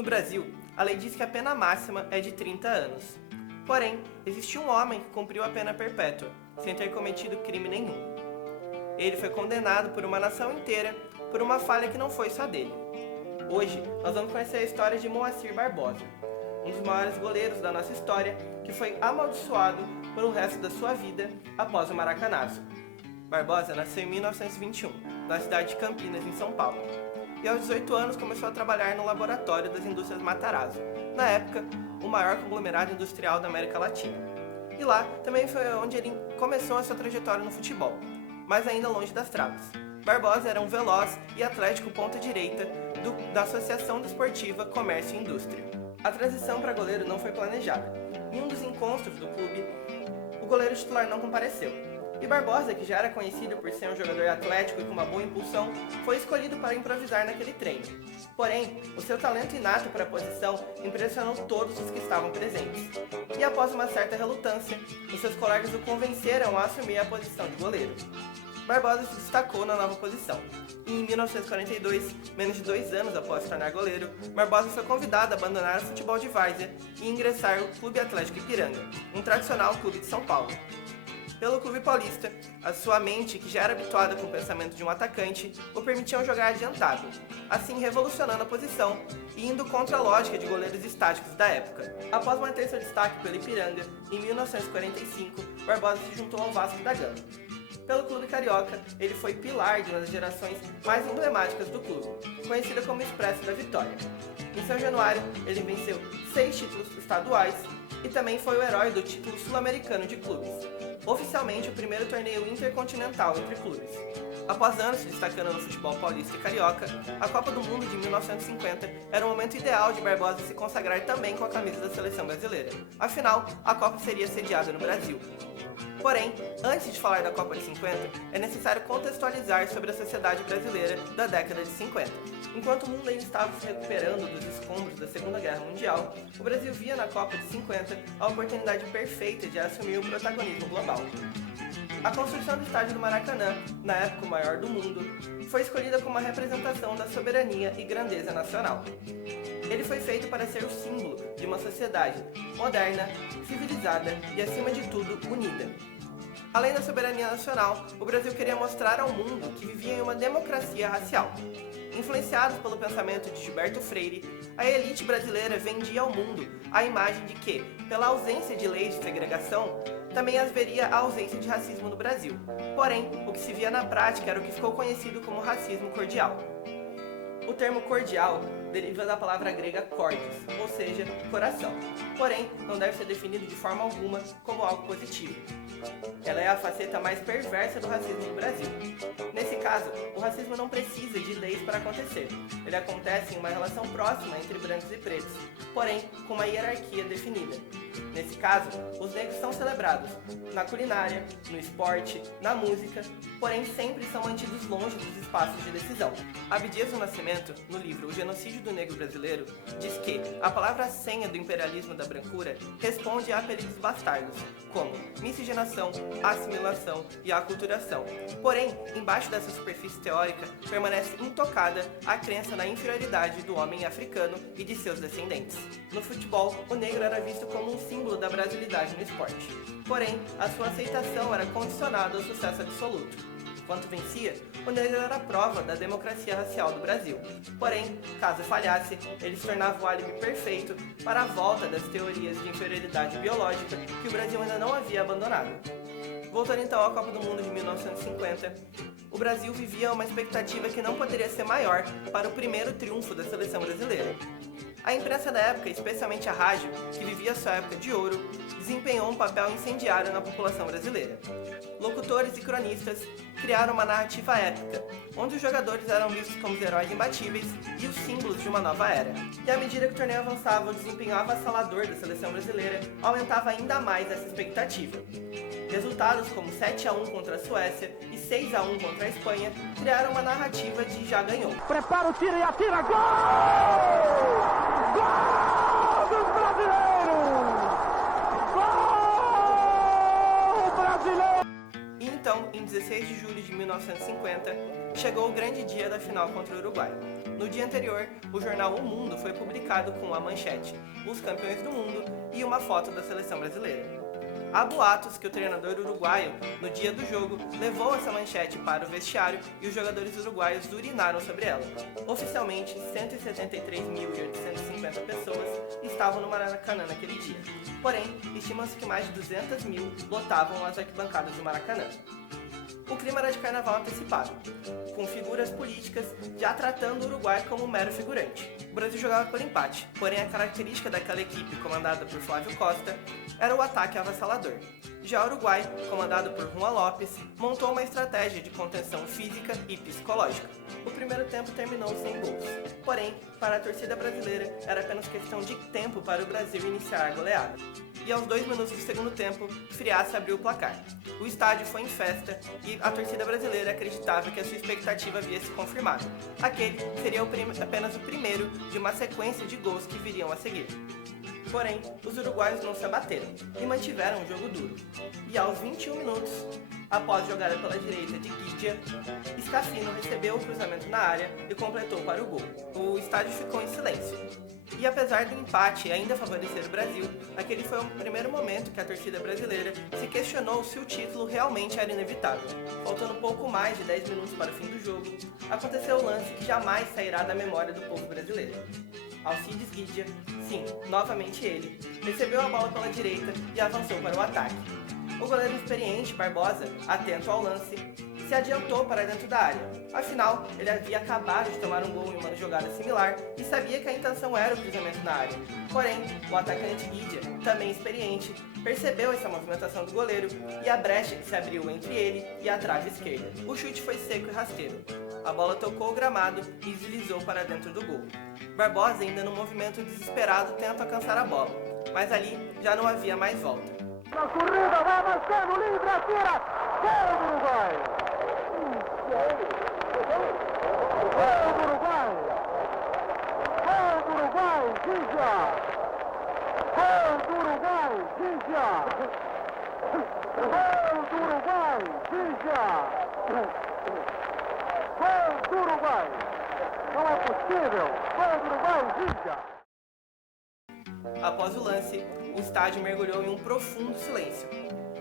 No Brasil, a lei diz que a pena máxima é de 30 anos. Porém, existiu um homem que cumpriu a pena perpétua, sem ter cometido crime nenhum. Ele foi condenado por uma nação inteira por uma falha que não foi só dele. Hoje, nós vamos conhecer a história de Moacir Barbosa, um dos maiores goleiros da nossa história, que foi amaldiçoado por o resto da sua vida após o maracanazo. Barbosa nasceu em 1921, na cidade de Campinas, em São Paulo. E aos 18 anos começou a trabalhar no laboratório das indústrias Matarazzo, na época, o maior conglomerado industrial da América Latina. E lá também foi onde ele começou a sua trajetória no futebol, mas ainda longe das traves. Barbosa era um veloz e atlético ponta-direita da Associação Desportiva Comércio e Indústria. A transição para goleiro não foi planejada. Em um dos encontros do clube, o goleiro titular não compareceu. E Barbosa, que já era conhecido por ser um jogador atlético e com uma boa impulsão, foi escolhido para improvisar naquele treino. Porém, o seu talento inato para a posição impressionou todos os que estavam presentes. E após uma certa relutância, os seus colegas o convenceram a assumir a posição de goleiro. Barbosa se destacou na nova posição. E em 1942, menos de 2 anos após se tornar goleiro, Barbosa foi convidado a abandonar o futebol de várzea e ingressar no Clube Atlético Ipiranga, um tradicional clube de São Paulo. Pelo clube paulista, a sua mente, que já era habituada com o pensamento de um atacante, o permitiam jogar adiantado, assim revolucionando a posição e indo contra a lógica de goleiros estáticos da época. Após manter seu destaque pelo Ipiranga, em 1945, Barbosa se juntou ao Vasco da Gama. Pelo clube carioca, ele foi pilar de uma das gerações mais emblemáticas do clube, conhecida como Expresso da Vitória. Em São Januário, ele venceu 6 títulos estaduais e também foi o herói do título sul-americano de clubes, oficialmente o primeiro torneio intercontinental entre clubes. Após anos se destacando no futebol paulista e carioca, a Copa do Mundo de 1950 era o momento ideal de Barbosa se consagrar também com a camisa da seleção brasileira. Afinal, a Copa seria sediada no Brasil. Porém, antes de falar da Copa de 50, é necessário contextualizar sobre a sociedade brasileira da década de 50. Enquanto o mundo ainda estava se recuperando dos escombros da Segunda Guerra Mundial, o Brasil via na Copa de 50 a oportunidade perfeita de assumir o protagonismo global. A construção do estádio do Maracanã, na época o maior do mundo, foi escolhida como uma representação da soberania e grandeza nacional. Ele foi feito para ser o símbolo de uma sociedade moderna, civilizada e, acima de tudo, unida. Além da soberania nacional, o Brasil queria mostrar ao mundo que vivia em uma democracia racial. Influenciados pelo pensamento de Gilberto Freire, a elite brasileira vendia ao mundo a imagem de que, pela ausência de leis de segregação, também haveria a ausência de racismo no Brasil. Porém, o que se via na prática era o que ficou conhecido como racismo cordial. O termo cordial deriva da palavra grega cordis, ou seja, coração. Porém, não deve ser definido de forma alguma como algo positivo. Ela é a faceta mais perversa do racismo no Brasil. Nesse caso, o racismo não precisa de leis para acontecer. Ele acontece em uma relação próxima entre brancos e pretos, porém com uma hierarquia definida. Nesse caso, os negros são celebrados na culinária, no esporte, na música, porém sempre são mantidos longe dos espaços de decisão. Abdias do Nascimento, no livro O Genocídio do Negro Brasileiro, diz que a palavra-senha do imperialismo da brancura responde a apelidos bastardos, como miscigenação, assimilação e aculturação. Porém, embaixo dessa superfície teórica, permanece intocada a crença na inferioridade do homem africano e de seus descendentes. No futebol, o negro era visto como um símbolo da brasilidade no esporte. Porém, a sua aceitação era condicionada ao sucesso absoluto. Enquanto vencia, o negro era a prova da democracia racial do Brasil. Porém, caso falhasse, ele se tornava o álibi perfeito para a volta das teorias de inferioridade biológica que o Brasil ainda não havia abandonado. Voltando então à Copa do Mundo de 1950, o Brasil vivia uma expectativa que não poderia ser maior para o primeiro triunfo da seleção brasileira. A imprensa da época, especialmente a rádio, que vivia sua época de ouro, desempenhou um papel incendiário na população brasileira. Locutores e cronistas criaram uma narrativa épica, onde os jogadores eram vistos como os heróis imbatíveis e os símbolos de uma nova era. E à medida que o torneio avançava, o desempenho avassalador da seleção brasileira aumentava ainda mais essa expectativa. Resultados como 7-1 contra a Suécia e 6-1 contra a Espanha criaram uma narrativa de já ganhou. Prepara o tiro e atira, gol! Gol dos brasileiros! Gol brasileiro! E então, em 16 de julho de 1950, chegou o grande dia da final contra o Uruguai. No dia anterior, o jornal O Mundo foi publicado com a manchete "Os campeões do mundo" e uma foto da seleção brasileira. Há boatos que o treinador uruguaio, no dia do jogo, levou essa manchete para o vestiário e os jogadores uruguaios urinaram sobre ela. Oficialmente, 173.850 pessoas estavam no Maracanã naquele dia. Porém, estima-se que mais de 200 mil lotavam as arquibancadas do Maracanã. O clima era de carnaval antecipado, com figuras políticas já tratando o Uruguai como um mero figurante. O Brasil jogava por empate, porém a característica daquela equipe comandada por Flávio Costa era o ataque avassalador. Já o Uruguai, comandado por Juan Lopes, montou uma estratégia de contenção física e psicológica. O primeiro tempo terminou sem gols, porém, para a torcida brasileira era apenas questão de tempo para o Brasil iniciar a goleada. E aos 2 minutos do segundo tempo, Friaça abriu o placar. O estádio foi em festa e a torcida brasileira acreditava que a sua expectativa havia se confirmado. Aquele seria apenas o primeiro de uma sequência de gols que viriam a seguir. Porém, os uruguaios não se abateram e mantiveram um jogo duro. E aos 21 minutos, após jogada pela direita de Guidia, Scafino recebeu o cruzamento na área e completou para o gol. O estádio ficou em silêncio. E apesar do empate ainda favorecer o Brasil, aquele foi o primeiro momento que a torcida brasileira se questionou se o título realmente era inevitável. Faltando pouco mais de 10 minutos para o fim do jogo, aconteceu o lance que jamais sairá da memória do povo brasileiro. Alcides Guidia, sim, novamente ele, recebeu a bola pela direita e avançou para o ataque. O goleiro experiente, Barbosa, atento ao lance, se adiantou para dentro da área. Afinal, ele havia acabado de tomar um gol em uma jogada similar e sabia que a intenção era o cruzamento na área. Porém, o atacante Guidia, também experiente, percebeu essa movimentação do goleiro e a brecha que se abriu entre ele e a trave esquerda. O chute foi seco e rasteiro. A bola tocou o gramado e deslizou para dentro do gol. Barbosa, ainda num movimento desesperado, tenta alcançar a bola, mas ali já não havia mais volta. La corrida va avanzando, livre, atira, gol do Uruguai! Gol do Uruguai! Gol do Uruguai, Guidia! Gol do Uruguai, Guidia! Gol do Uruguai, Guidia! Gol do Uruguai! Não é possível! Gol do Uruguai, Guidia! Após o lance, o estádio mergulhou em um profundo silêncio.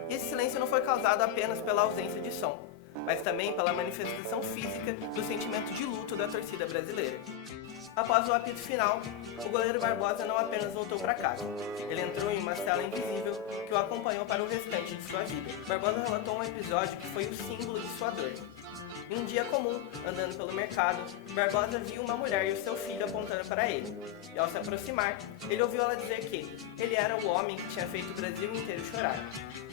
E esse silêncio não foi causado apenas pela ausência de som, mas também pela manifestação física do sentimento de luto da torcida brasileira. Após o apito final, o goleiro Barbosa não apenas voltou para casa, ele entrou em uma cela invisível que o acompanhou para o restante de sua vida. Barbosa relatou um episódio que foi o símbolo de sua dor. Em um dia comum, andando pelo mercado, Barbosa viu uma mulher e o seu filho apontando para ele. E ao se aproximar, ele ouviu ela dizer que ele era o homem que tinha feito o Brasil inteiro chorar.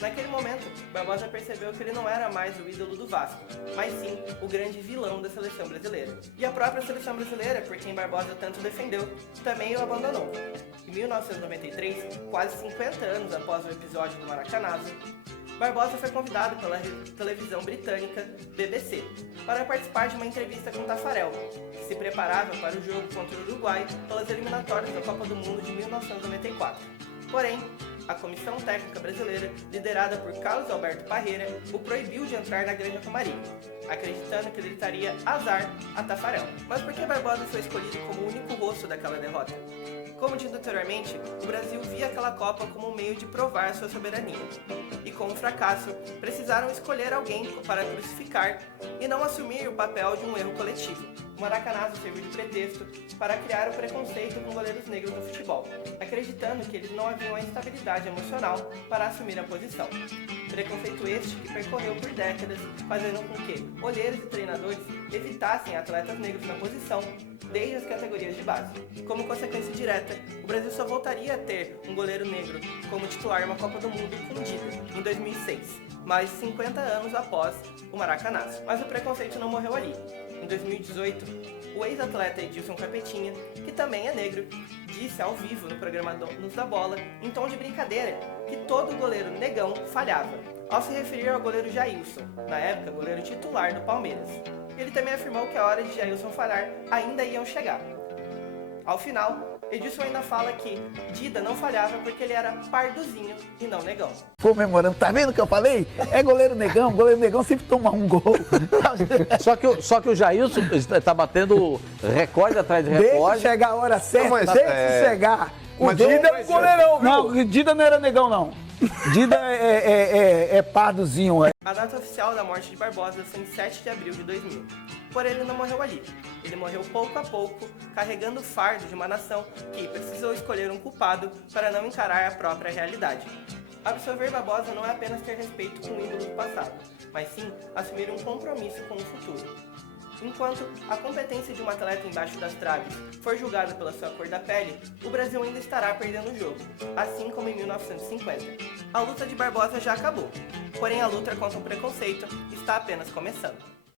Naquele momento, Barbosa percebeu que ele não era mais o ídolo do Vasco, mas sim o grande vilão da seleção brasileira. E a própria seleção brasileira, por quem Barbosa tanto defendeu, também o abandonou. Em 1993, quase 50 anos após o episódio do Maracanazo, Barbosa foi convidado pela televisão britânica BBC para participar de uma entrevista com Taffarel, que se preparava para o jogo contra o Uruguai pelas eliminatórias da Copa do Mundo de 1994. Porém, a Comissão Técnica Brasileira, liderada por Carlos Alberto Parreira, o proibiu de entrar na Granja Comari, acreditando que ele daria azar a Taffarel. Mas por que Barbosa foi escolhido como o único rosto daquela derrota? Como dito anteriormente, o Brasil via aquela Copa como um meio de provar sua soberania. E com o fracasso, precisaram escolher alguém para crucificar e não assumir o papel de um erro coletivo. O Maracanazo serviu de pretexto para criar o preconceito com goleiros negros no futebol, acreditando que eles não haviam a estabilidade emocional para assumir a posição. Preconceito este que percorreu por décadas, fazendo com que olheiros e treinadores evitassem atletas negros na posição desde as categorias de base. Como consequência direta, o Brasil só voltaria a ter um goleiro negro como titular em uma Copa do Mundo com Dida, em 2006, mais de 50 anos após o Maracanazo. Mas o preconceito não morreu ali. Em 2018, o ex-atleta Edilson Capetinha, que também é negro, disse ao vivo no programa Donos da Bola, em tom de brincadeira, que todo goleiro negão falhava, ao se referir ao goleiro Jailson, na época goleiro titular do Palmeiras. Ele também afirmou que a hora de Jailson falhar ainda iam chegar. Ao final, Edilson ainda fala que Dida não falhava porque ele era parduzinho e não negão. Comemorando, tá vendo o que eu falei? É goleiro negão sempre toma um gol. Só que o Jailson está batendo recorde atrás de recorde. Deixa chegar a hora certa, mas, deixa chegar. O mas Dida é um mas, goleirão, viu? Não, Dida não era negão, não. Dida é pardozinho. A data oficial da morte de Barbosa foi em 7 de abril de 2000. Porém, ele não morreu ali. Ele morreu pouco a pouco, carregando o fardo de uma nação que precisou escolher um culpado para não encarar a própria realidade. Absolver Barbosa não é apenas ter respeito com o ídolo do passado, mas sim assumir um compromisso com o futuro. Enquanto a competência de um atleta embaixo das traves for julgada pela sua cor da pele, o Brasil ainda estará perdendo o jogo, assim como em 1950. A luta de Barbosa já acabou, porém a luta contra o preconceito está apenas começando.